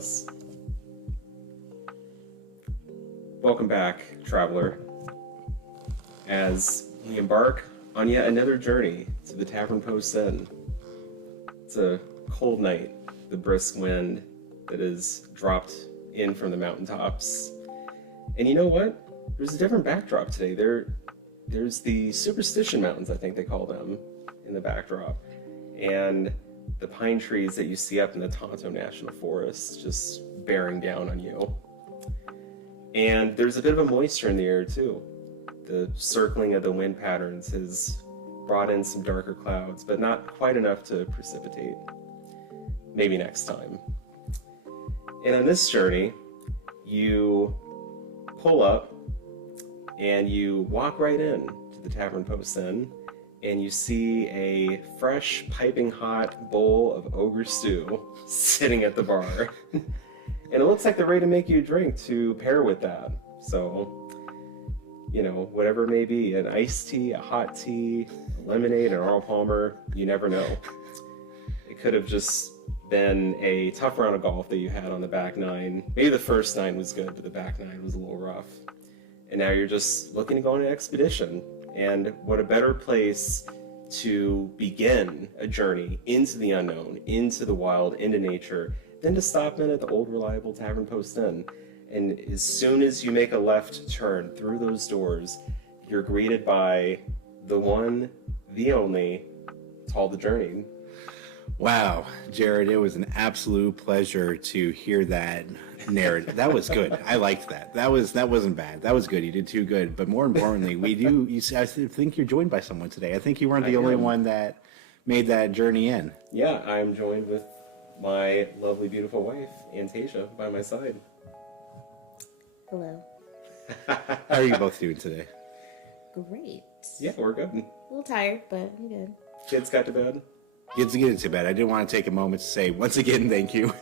us. Welcome back, traveler, as we embark on yet another journey to the Tavern Post Inn. It's a cold night, the brisk wind that is dropped in from the mountaintops. And you know what? There's a different backdrop today. There's the Superstition Mountains, I think they call them, in the backdrop. And the pine trees that you see up in the Tonto National Forest just bearing down on you. And there's a bit of a moisture in the air too. The circling of the wind patterns has brought in some darker clouds, but not quite enough to precipitate. Maybe next time. And on this journey, you pull up and you walk right in to the Tavern Post Inn, and you see a fresh, piping hot bowl of ogre stew sitting at the bar. And it looks like they're ready to make you a drink to pair with that. So, you know, whatever it may be, an iced tea, a hot tea, a lemonade, an Arnold Palmer, you never know. It could have just been a tough round of golf that you had on the back nine. Maybe the first nine was good, but the back nine was a little rough. And now you're just looking to go on an expedition. And what a better place to begin a journey into the unknown, into the wild, into nature, than to stop in at the old reliable Tavern Post Inn. And as soon as you make a left turn through those doors, you're greeted by the one, the only, Tall the Journey. Wow, Jared, it was an absolute pleasure to hear that narrative. That was good. I liked that. That wasn't bad. That was good. You did too good. But more importantly, I think you're joined by someone today. I think you weren't the only one that made that journey in. Yeah, I'm joined with my lovely, beautiful wife, Antasia, by my side. Hello. How are you both doing today? Great. Yeah, we're good. A little tired, but I'm good. Kids got to bed? Kids get into bed. I did want to take a moment to say, once again, thank you.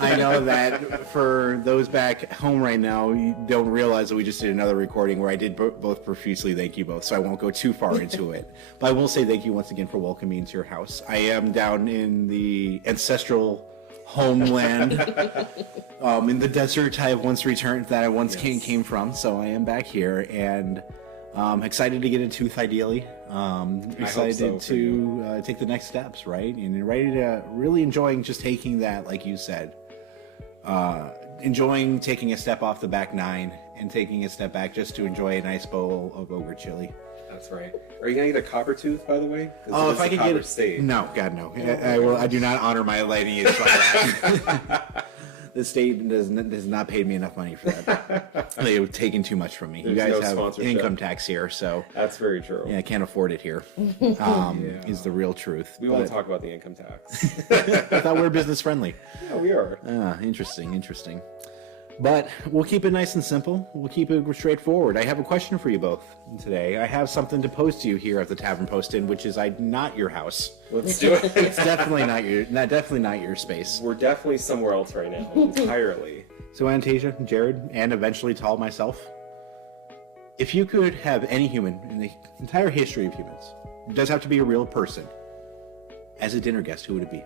I know that for those back home right now, you don't realize that we just did another recording where I did both profusely thank you both, so I won't go too far into it. But I will say thank you once again for welcoming me into your house. I am down in the ancestral homeland, in the desert I have once returned, that I once came from, so I am back here, and excited to get a tooth, ideally. Excited to take the next steps, right? And ready to really enjoying just taking that, like you said, enjoying taking a step off the back nine and taking a step back just to enjoy a nice bowl of Ogre Chili. That's right. Are you gonna get a copper tooth, by the way? Oh, if I could get state. No, God, no. I will. I do not honor my lineage like that. The state has not paid me enough money for that. They have taken too much from me. There's you guys no have income tax here, so that's very true. Yeah, I can't afford it here. Is the real truth. We won't talk about the income tax. I thought we were business friendly. Yeah, we are. Interesting. But we'll keep it nice and simple. We'll keep it straightforward. I have a question for you both today. I have something to pose to you here at the Tavern Post Inn, which is not your house. Let's do it. It's definitely not your space. We're definitely somewhere else right now, entirely. So Antasia, Jared, and eventually Tall myself, if you could have any human in the entire history of humans, it does have to be a real person, as a dinner guest, who would it be?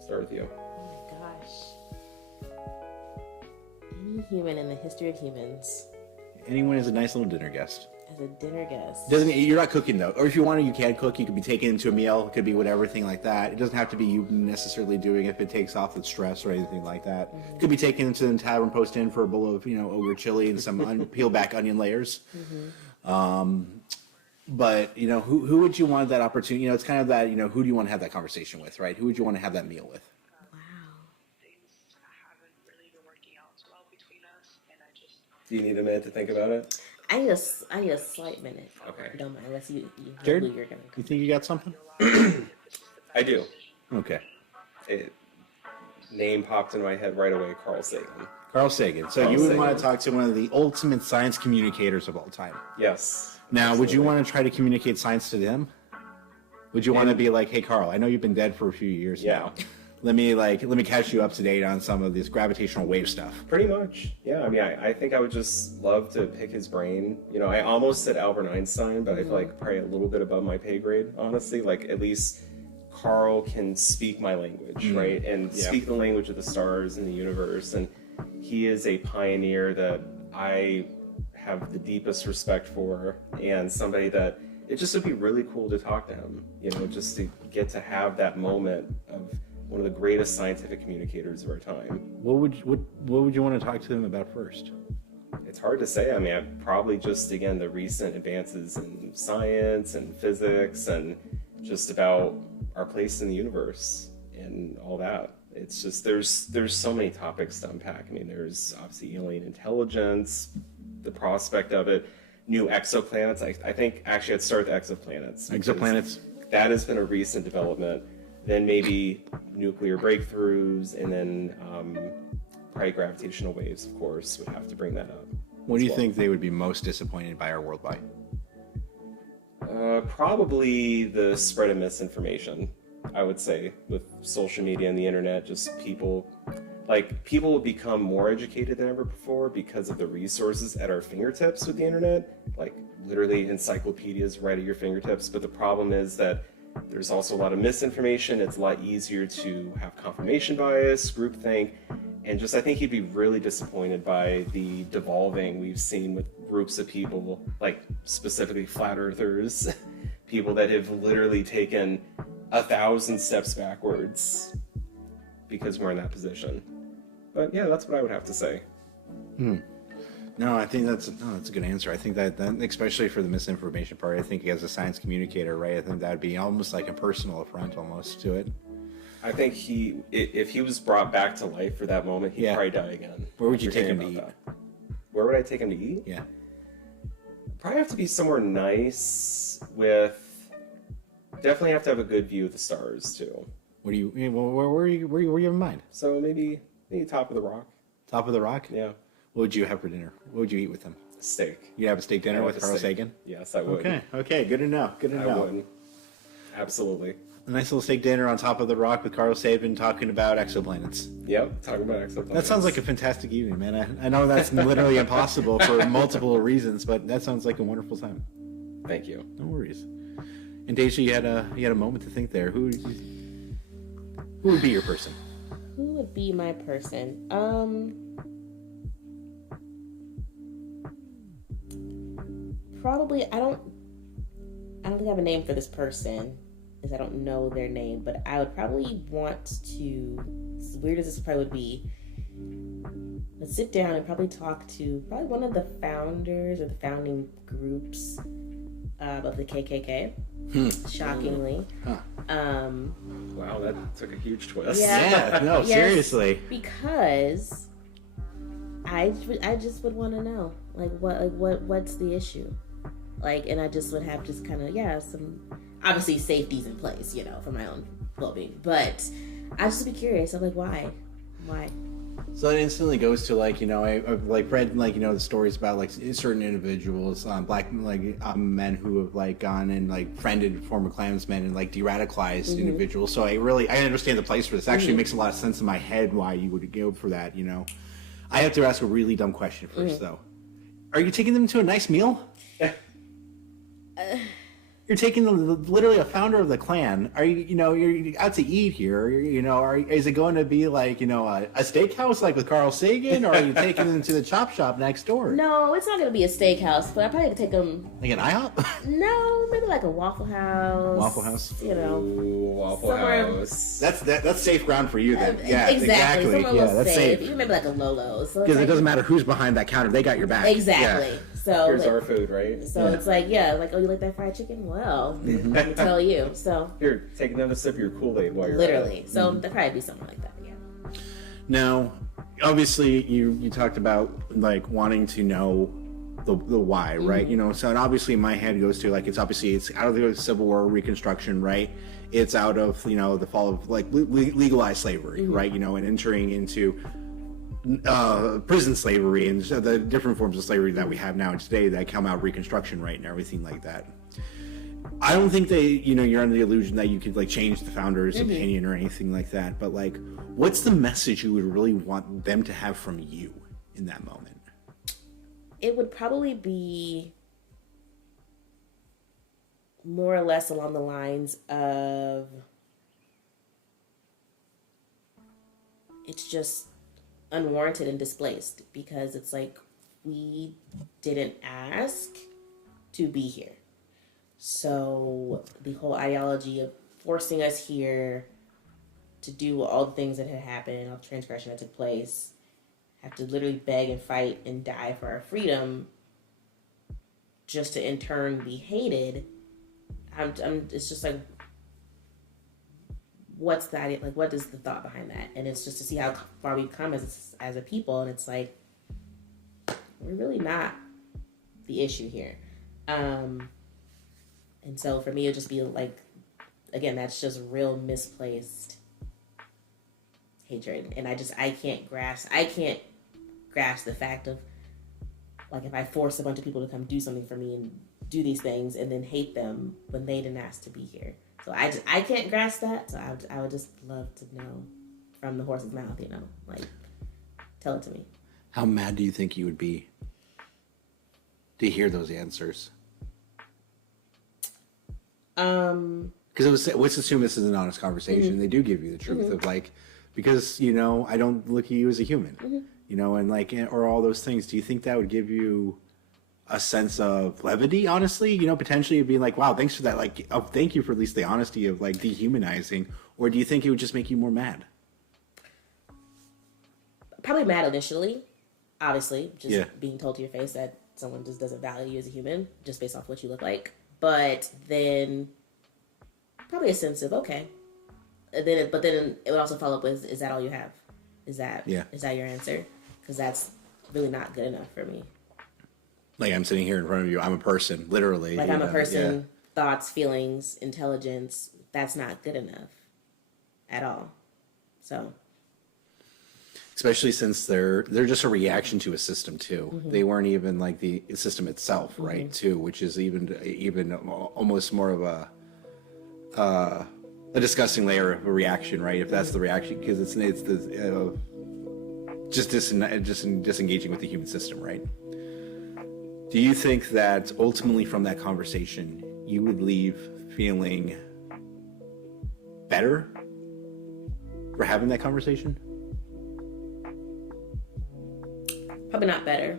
Start with you. Oh my gosh. Any human in the history of humans. Anyone is a nice little dinner guest. As a dinner guest. You're not cooking though, or if you want to, you can cook. You could be taken into a meal. It could be whatever thing like that. It doesn't have to be you necessarily doing it if it takes off the stress or anything like that. Mm-hmm. It could be taken into the Tavern Post Inn for a bowl of Ogre Chili and some peeled back onion layers. Mm-hmm. But who would you want that opportunity? It's kind of that who do you want to have that conversation with, right? Who would you want to have that meal with? Do you need a minute to think about it? I need a slight minute. Okay. I don't mind, unless you Jared, know who you're gonna. You think you got something? I do. Okay. Name popped in my head right away. Carl Sagan. Carl Sagan. So you would want to talk to one of the ultimate science communicators of all time. Yes. Now, absolutely. Would you want to try to communicate science to them? Would you want to be like, hey, Carl, I know you've been dead for a few years now. Let me catch you up to date on some of this gravitational wave stuff. Pretty much, yeah. I mean, I think I would just love to pick his brain. I almost said Albert Einstein, but I feel like probably a little bit above my pay grade, honestly. Like, at least Carl can speak my language, right? And speak the language of the stars and the universe. And he is a pioneer that I have the deepest respect for, and somebody that it just would be really cool to talk to him, you know, just to get to have that moment of one of the greatest scientific communicators of our time. What would you want to talk to them about first? It's hard to say. I mean, I'd probably just, again, the recent advances in science and physics and just about our place in the universe and all that. It's just, there's so many topics to unpack. I mean, there's obviously alien intelligence, the prospect of it, new exoplanets. I think actually I'd start with exoplanets. Exoplanets. That has been a recent development. Then maybe nuclear breakthroughs, and then probably gravitational waves, of course, would have to bring that up. What do you think they would be most disappointed by our world by? Probably the spread of misinformation, I would say, with social media and the internet. Just people will become more educated than ever before because of the resources at our fingertips with the internet. Like, literally encyclopedias right at your fingertips. But the problem is that there's also a lot of misinformation. It's a lot easier to have confirmation bias, groupthink, and just I think he'd be really disappointed by the devolving we've seen with groups of people, like specifically flat earthers, people that have literally taken 1,000 steps backwards because we're in that position. But yeah, that's what I would have to say. No, I think that's a good answer. I think that especially for the misinformation part, I think as a science communicator, right, I think that'd be almost like a personal affront almost to it. I think if he was brought back to life for that moment, he'd probably die again. Where would you take him to eat? Where would I take him to eat? Yeah. Probably have to be somewhere nice with... Definitely have to have a good view of the stars, too. Where are you in mind? So maybe top of the rock. Top of the rock? Yeah. What would you have for dinner? What would you eat with him? Steak. You'd have a steak dinner with Carl Sagan? Yes, I would. Okay, good to know. I would. Absolutely. A nice little steak dinner on top of the rock with Carl Sagan talking about exoplanets. Yep, talking about exoplanets. That sounds like a fantastic evening, man. I know that's literally impossible for multiple reasons, but that sounds like a wonderful time. Thank you. No worries. And Deja, you had a moment to think there. Who would be your person? Who would be my person? Probably I don't think I have a name for this person, because I don't know their name, but I would probably want to, as weird as this probably would be, let's sit down and probably talk to probably one of the founders or the founding groups of the KKK. Shockingly. Wow, that took a huge twist. Yeah, no, yes, seriously. Because I just would want to know, what's the issue? And I just would have just kind of, some, obviously safeties in place, for my own well-being. But I just be curious. I'm like, why? So it instantly goes to I've read the stories about certain individuals, black men who have gone and friended former Klansmen and de-radicalized individuals. So I understand the place for this. It actually makes a lot of sense in my head why you would go for that. I have to ask a really dumb question first though. Are you taking them to a nice meal? You're taking literally a founder of the Klan. Are you're out to eat here? Is it going to be a steakhouse with Carl Sagan, or are you taking them to the chop shop next door? No, it's not going to be a steakhouse, but I probably could take them. Like an IHOP? No, maybe a Waffle House. Waffle House. Ooh, Waffle House. That's safe ground for you then. Yeah, exactly. Somewhere a little that's safe. safe. Even maybe a Lolo's. Because it doesn't matter who's behind that counter; they got your back. Exactly. Yeah. So here's our food, right? So it's oh, you like that fried chicken? Well, let me tell you. So here, take another sip of your Kool-Aid while you're literally. at it. So there'd probably be something like that. Yeah. Now, obviously, you talked about wanting to know the why, right? So and obviously, my head goes to it's out of the Civil War, Reconstruction, right? It's out of the fall of legalized slavery, right? And entering into prison slavery and the different forms of slavery that we have now and today that come out of Reconstruction, right, and everything like that. I don't think you're under the illusion that you could change the founder's opinion or anything like that. But what's the message you would really want them to have from you in that moment? It would probably be more or less along the lines of it's just unwarranted and displaced because it's like we didn't ask to be here. So the whole ideology of forcing us here to do all the things that had happened, all the transgression that took place, have to literally beg and fight and die for our freedom just to in turn be hated. It's just like, what's the idea? Like, what is the thought behind that? And it's just to see how far we've come as a people. And it's like, we're really not the issue here. And so for me, it'd just be like, again, that's just real misplaced hatred. And I can't grasp the fact of, like, if I force a bunch of people to come do something for me and do these things and then hate them when they didn't ask to be here. So I can't grasp that. So I would just love to know from the horse's mouth, like, tell it to me. How mad do you think you would be to hear those answers? Because let's assume this is an honest conversation. Mm-hmm. They do give you the truth of, like, because, I don't look at you as a human, and like, or all those things. Do you think that would give you a sense of levity, honestly, potentially being like, wow, thanks for that. Like, oh, thank you for at least the honesty of, like, dehumanizing. Or do you think it would just make you more mad? Probably mad initially, obviously, just being told to your face that someone just doesn't value you as a human just based off what you look like. But then probably a sense of, okay. But then it would also follow up with, is that all you have? Is that your answer? Because that's really not good enough for me. Like, I'm sitting here in front of you. I'm a person, literally. Like, I'm a person, thoughts, feelings, intelligence. That's not good enough at all. So. Especially since they're just a reaction to a system, too. Mm-hmm. They weren't even, like, the system itself, right, too, which is even almost more of a disgusting layer of a reaction, right, if that's the reaction, because it's the just disengaging with the human system, right? Do you think that ultimately from that conversation, you would leave feeling better for having that conversation? Probably not better,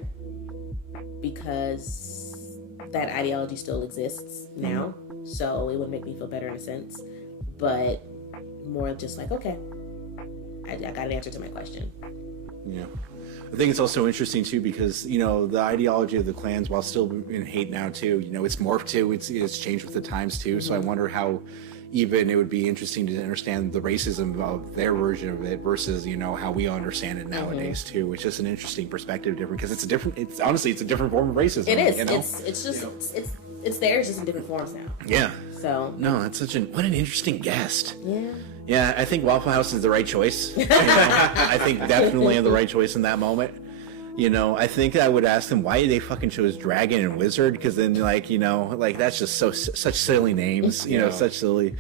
because that ideology still exists now, so it would make me feel better in a sense, but more just like, okay, I got an answer to my question. Yeah. I think it's also interesting too because the ideology of the clans, while still in hate now too, it's morphed too. It's changed with the times too. So I wonder how even it would be interesting to understand the racism of their version of it versus how we understand it nowadays too. It's just an interesting perspective, different because it's honestly a different form of racism. It is. It's just it's theirs just in different forms now. Yeah. So no, that's what an interesting guest. Yeah. Yeah, I think Waffle House is the right choice. I think definitely the right choice in that moment. I think I would ask them why they fucking chose Dragon and Wizard, because then that's just such silly names. Such silly.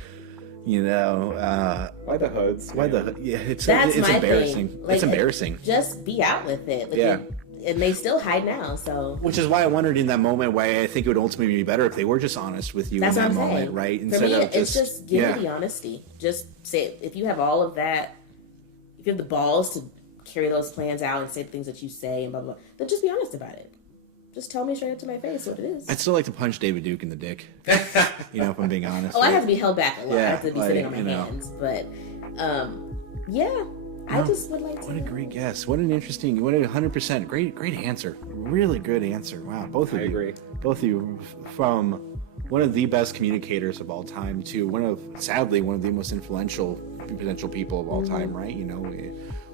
Why the hoods? Why the? Yeah, it's my embarrassing. Thing. Like, it's embarrassing. Just be out with it. Like, and they still hide now. So. Which is why I wondered in that moment why I think it would ultimately be better if they were just honest with you in that moment, right? For me, it's just give me the honesty. Just say, if you have all of that, if you have the balls to carry those plans out and say the things that you say and blah, blah, blah, then just be honest about it. Just tell me straight up to my face what it is. I'd still like to punch David Duke in the dick. If I'm being honest. Oh, I have to be held back a lot. I have to be sitting on my hands. But, I just would like to. What a great guess. What an interesting, 100% great answer. Really good answer. Wow, both of you. I agree. Both of you, from one of the best communicators of all time to sadly, one of the most influential potential people of all time, right?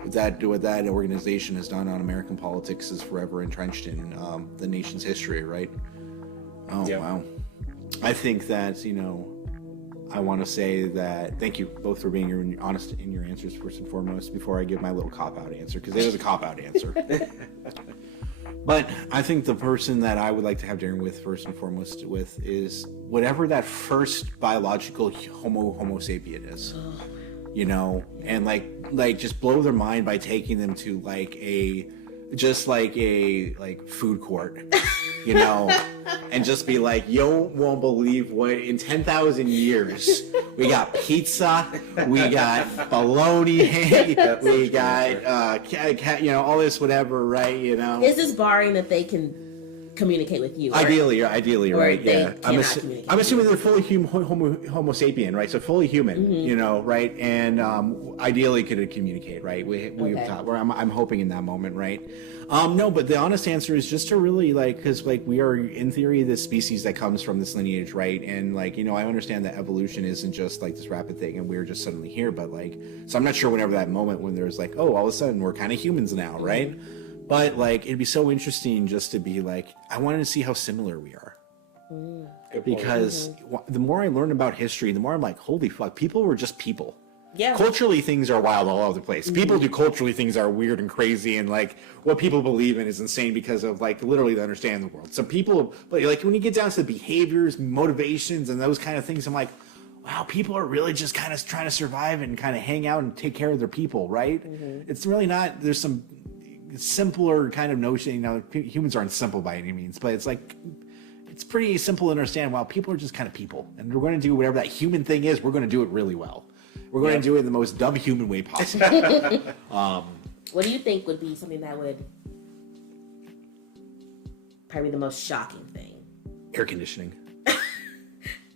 What that organization has done on American politics is forever entrenched in the nation's history, right? Oh, yeah. Wow. I think that, I want to say that thank you both for being honest in your answers first and foremost before I give my little cop-out answer, because it is a cop-out answer. But I think the person that I would like to have dinner with first and foremost with is whatever that first biological Homo sapien is. And like just blow their mind by taking them to like a food court you know, and just be like, you won't believe what in 10,000 years we got pizza, we got bologna, we got you know, all this whatever, right? You know, Is this barring that they can communicate with you? Ideally, or right? they Yeah, cannot communicate I'm with assuming you? they're fully Homo sapien, right? So fully human, you know, right? And ideally, could communicate, right? We've Okay. talked. Where I'm hoping in that moment, right? No, but the honest answer is just to really like, because like we are in theory the species that comes from this lineage, right? And like, you know, I understand that evolution isn't just like this rapid thing, and we're just suddenly here, but like, so I'm not sure whenever that moment when there's like, oh, all of a sudden we're kind of humans now, right? But like, it'd be so interesting just to be like, I wanted to see how similar we are. Good point. Because the more I learn about history, the more I'm like, holy fuck, people were just people. Yeah. Culturally, things are wild all over the place. People do culturally things that are weird and crazy, and like what people believe in is insane because of like literally the understanding of the world. So people, but like when you get down to the behaviors, motivations, and those kind of things, I'm like, wow, people are really just kind of trying to survive and kind of hang out and take care of their people, right? It's really not. There's some simpler kind of notion. You know, humans aren't simple by any means, but it's like it's pretty simple to understand. Well, people are just kind of people, and we're going to do whatever that human thing is. We're going to do it really well. We're going to do it in the most dumb human way possible. What do you think would be something that would probably the most shocking thing? Air conditioning,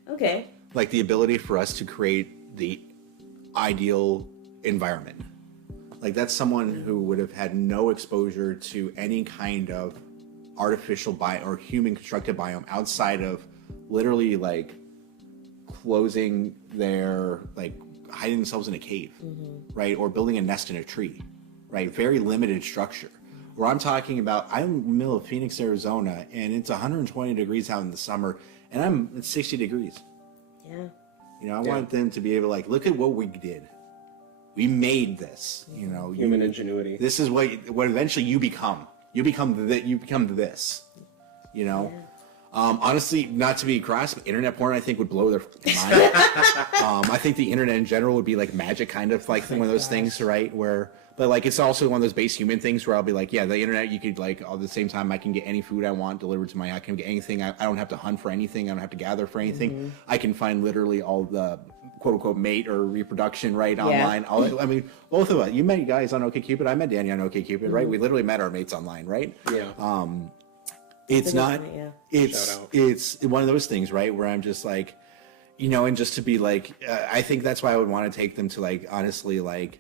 Okay. like the ability for us to create the ideal environment. Like that's someone who would have had no exposure to any kind of artificial or human constructed biome outside of literally like closing their like hiding themselves in a cave, right? Or building a nest in a tree, right? Very limited structure. Where I'm talking about, I'm in the middle of Phoenix, Arizona, and it's 120 degrees out in the summer, and I'm at 60 degrees. Yeah. You know, I want them to be able to like, look at what we did. We made this, you know. Human ingenuity. This is what eventually you become. You become this, you know. Yeah. Honestly, not to be crass, but internet porn I think would blow their mind. I think the internet in general would be like magic kind of like thing, one of those things, right? But like it's also one of those base human things where I'll be like, yeah, the internet, you could like at the same time I can get any food I want delivered to I can get anything. I don't have to hunt for anything. I don't have to gather for anything. I can find literally all the quote unquote mate or reproduction right online. I mean, both of us. You met you guys on OkCupid. I met Danny on OkCupid, right? We literally met our mates online, right? Yeah. It's not. Point, yeah. It's one of those things, right? Where I'm just like, you know, and just to be like, I think that's why I would want to take them to like, honestly, like,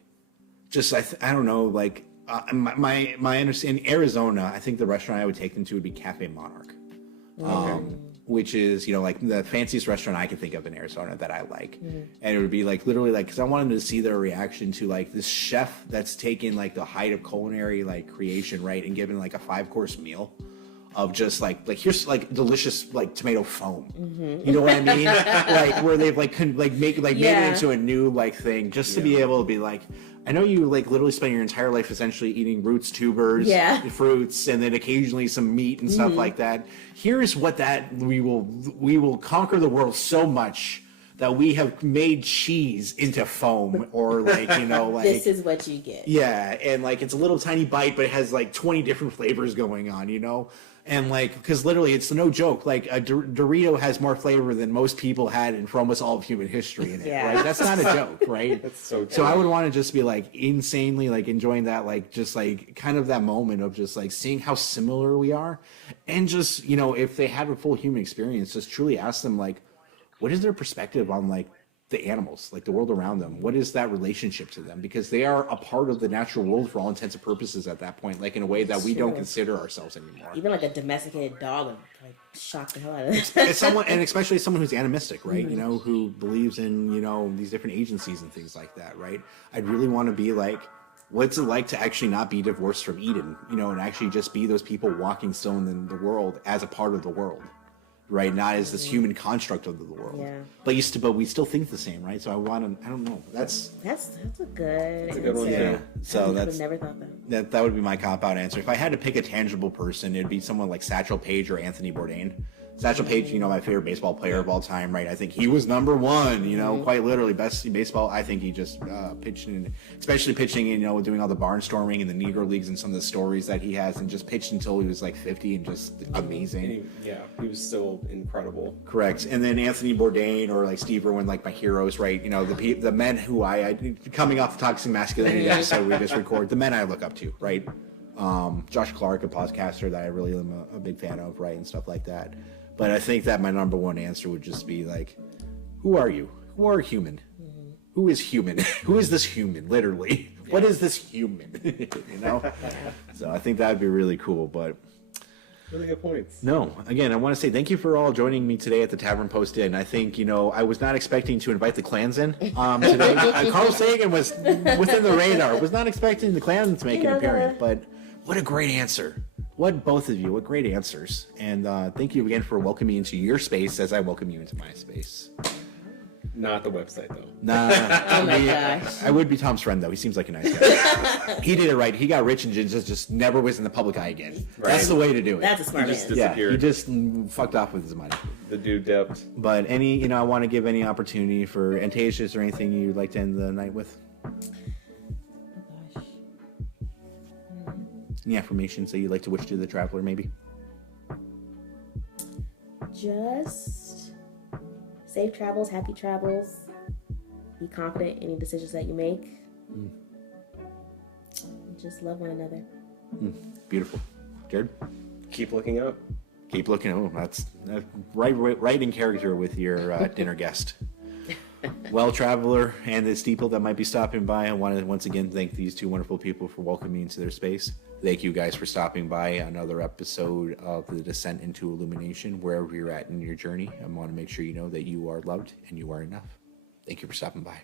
just I don't know, like my understanding. Arizona, I think the restaurant I would take them to would be Cafe Monarch, which is, you know, like the fanciest restaurant I can think of in Arizona that I like, and it would be like literally like because I wanted to see their reaction to like this chef that's taken like the height of culinary like creation, right, and given like a 5-course meal of just like here's like delicious like tomato foam, you know what I mean? Like where they've like made it into a new like thing just to be able to be like, I know you like literally spend your entire life essentially eating roots, tubers, fruits, and then occasionally some meat and stuff like that. Here's what we will conquer the world so much that we have made cheese into foam, or like, you know, like This is what you get. yeah, and like it's a little tiny bite, but it has like 20 different flavors going on, you know. And like, because literally, it's no joke. Like a Dorito has more flavor than most people had in for almost all of human history in it, right? That's not a joke, right? That's so true. So I would want to just be like insanely like enjoying that, like just like kind of that moment of just like seeing how similar we are, and just, you know, if they have a full human experience, just truly ask them like, what is their perspective on like the animals, like the world around them? What is that relationship to them? Because they are a part of the natural world for all intents and purposes at that point, like in a way that we don't consider ourselves anymore. Even like a domesticated dog would like shock the hell out of it. It's someone, and especially someone who's animistic, right? You know, who believes in, you know, these different agencies and things like that, right? I'd really want to be like, what's it like to actually not be divorced from Eden, you know, and actually just be those people walking still in the world as a part of the world. Right, not as this human construct of the world, but we still think the same, right? So I don't know. That's a good a good one, answer. yeah. So I would that's never thought that. that would be my cop out answer. If I had to pick a tangible person, it'd be someone like Satchel Paige or Anthony Bourdain, Satchel Paige, my favorite baseball player of all time, right? I think he was number one, quite literally best in baseball. I think he just pitched, especially pitching, doing all the barnstorming in the Negro Leagues and some of the stories that he has, and just pitched until he was like 50 and just amazing. And he was still incredible. Correct. And then Anthony Bourdain or like Steve Irwin, like my heroes, right? The men who I coming off the Toxic Masculinity episode we just record, the men I look up to, right? Josh Clark, a podcaster that I really am a big fan of, right? And stuff like that. But I think that my number one answer would just be like, who are you? Who are human? Mm-hmm. Who is human? Who is this human? Literally, what is this human? So I think that would be really cool. But really good points. No, again, I want to say thank you for all joining me today at the Tavern Post Inn. I think I was not expecting to invite the clans in today. Carl Sagan was within the radar. I was not expecting the clans to make an appearance, but what a great answer. What great answers. And thank you again for welcoming me into your space as I welcome you into my space. Not the website, though. Nah. Oh my gosh. I would be Tom's friend, though. He seems like a nice guy. He did it right. He got rich and just never was in the public eye again. Right. That's the way to do it. That's a smart man. Disappeared. He just fucked off with his money. The dude dipped. But I want to give any opportunity for Antasia. Is there anything you'd like to end the night with? Any affirmations that you'd like to wish to the traveler, maybe? Just safe travels, happy travels. Be confident in any decisions that you make. Just love one another. Beautiful. Jared? Keep looking up. Keep looking. Oh, that's right in character with your dinner guest. Well, traveler, and the people that might be stopping by, I want to once again thank these two wonderful people for welcoming me into their space. Thank you guys for stopping by another episode of the Descent into Illumination. Wherever you're at in your journey, I want to make sure you know that you are loved and you are enough. Thank you for stopping by.